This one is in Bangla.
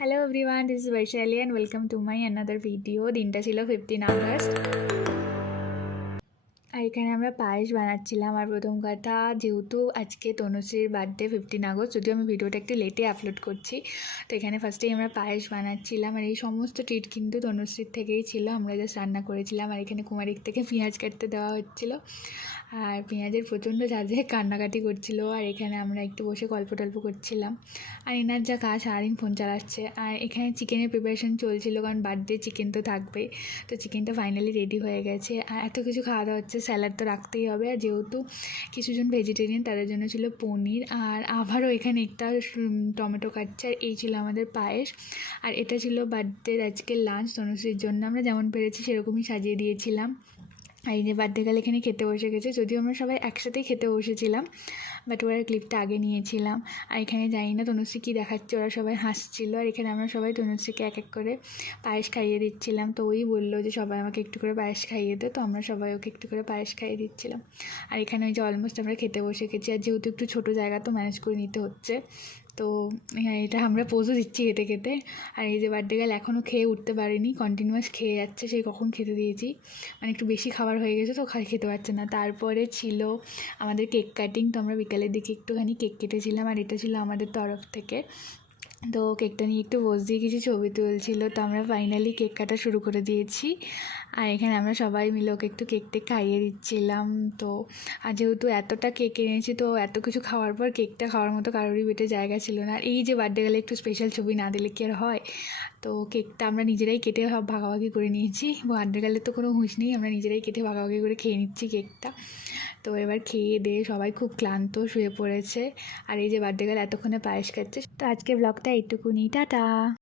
Hello everyone, this is Vaishali and welcome to my another video. দিনটা ছিল 15 আগস্ট আর এখানে আমরা পায়েস বানাচ্ছিলাম। আর প্রথম কথা, যেহেতু আজকে তনুশ্রীর বার্থডে 15 আগস্ট, যদিও আমি ভিডিওটা একটু লেটে আপলোড করছি, তো এখানে ফার্স্টেই আমরা পায়েস বানাচ্ছিলাম। আর এই সমস্ত ট্রিট কিন্তু তনুশ্রীর থেকেই ছিল, আমরা জাস্ট রান্না করেছিলাম। আর এখানে কুমারিক থেকে পেঁয়াজ কাটতে দেওয়া হচ্ছিলো, আর পেঁয়াজের প্রচণ্ড ঝাঁঝে কান্নাকাটি করছিল। আর এখানে আমরা একটু বসে গল্প টল্প করছিলাম। আর এনার যা কাজ, সারাদিন ফোন চালাচ্ছে। আর এখানে চিকেনের প্রিপারেশন চলছিল, কারণ বার্থডে চিকেন তো থাকবেই। তো চিকেনটা ফাইনালি রেডি হয়ে গেছে। আর এত কিছু খাওয়া দাওয়া হচ্ছে, স্যালাড তো রাখতেই হবে। আর যেহেতু কিছুজন ভেজিটেরিয়ান, তাদের জন্য ছিল পনির। আর আবারও এখানে একটা টমেটো কাটছে। আর এই ছিল আমাদের পায়েস। আর এটা ছিল বার্থডের আজকে লাঞ্চ তনুশ্রীর জন্য। আমরা যেমন পেরেছি সেরকমই সাজিয়ে দিয়েছিলাম। আর এই যে বার্থডে গার্ল এখানে খেতে বসে গেছে, যদিও আমরা সবাই একসাথেই খেতে বসেছিলাম, বাট ওরা ক্লিপটা আগে নিয়েছিলাম। আর এখানে জানি না তনুশ্রী কী দেখাচ্ছে, ওরা সবাই হাসছিল। আর এখানে আমরা সবাই তনুশ্রীকে এক এক করে পায়েস খাইয়ে দিচ্ছিলাম। তো ওই বললো যে সবাই আমাকে একটু করে পায়েস খাইয়ে দে, তো আমরা সবাই ওকে একটু করে পায়েস খাইয়ে দিচ্ছিলাম। আর এখানে ওই যে অলমোস্ট আমরা খেতে বসে গেছি। আর যেহেতু একটু ছোটো জায়গা, তো ম্যানেজ করে নিতে হচ্ছে। তো এটা আমরা পোজও দিচ্ছি খেতে খেতে। আর এই যে বার্থডে গার্ল এখনও খেয়ে উঠতে পারেনি, কন্টিনিউয়াস খেয়ে যাচ্ছে, সেই কখন খেতে দিয়েছি, মানে একটু বেশি খাবার হয়ে গেছে তো খেতে পারছে না। তারপরে ছিল আমাদের কেক কাটিং, তো আমরা বিকালের দিকে একটুখানি কেক কেটেছিলাম। আর এটা ছিল আমাদের তরফ থেকে। তো কেকটা নিয়ে একটু পোজ দিয়ে কিছু ছবি তুলছিল। তো আমরা ফাইনালি কেক কাটা শুরু করে দিয়েছি। আর এখানে আমরা সবাই মিলে ওকে একটু কেক টেক খাইয়ে দিচ্ছিলাম। তো আর যেহেতু এতটা কেক এনেছি, তো এত কিছু খাওয়ার পর কেকটা খাওয়ার মতো কারোরই পেটে জায়গা ছিল না। আর এই যে বার্থডে গেলে একটু স্পেশাল ছবি না দিলে কি আর হয়। তো কেকটা আমরা নিজেরাই কেটে সব ভাগাভাগি করে নিয়েছি। বার্থডে গেলে তো কোনো হুঁশ নেই, আমরা নিজেরাই কেটে ভাগাভাগি করে খেয়ে নিচ্ছি কেকটা। তো এবার খেয়ে দিয়ে সবাই খুব ক্লান্ত, শুয়ে পড়েছে। আর এই যে বার্থডে গার্ল এতক্ষণে পায়েস খাচ্ছে। তো আজকে ব্লগটা এইটুকুনি, টাটা।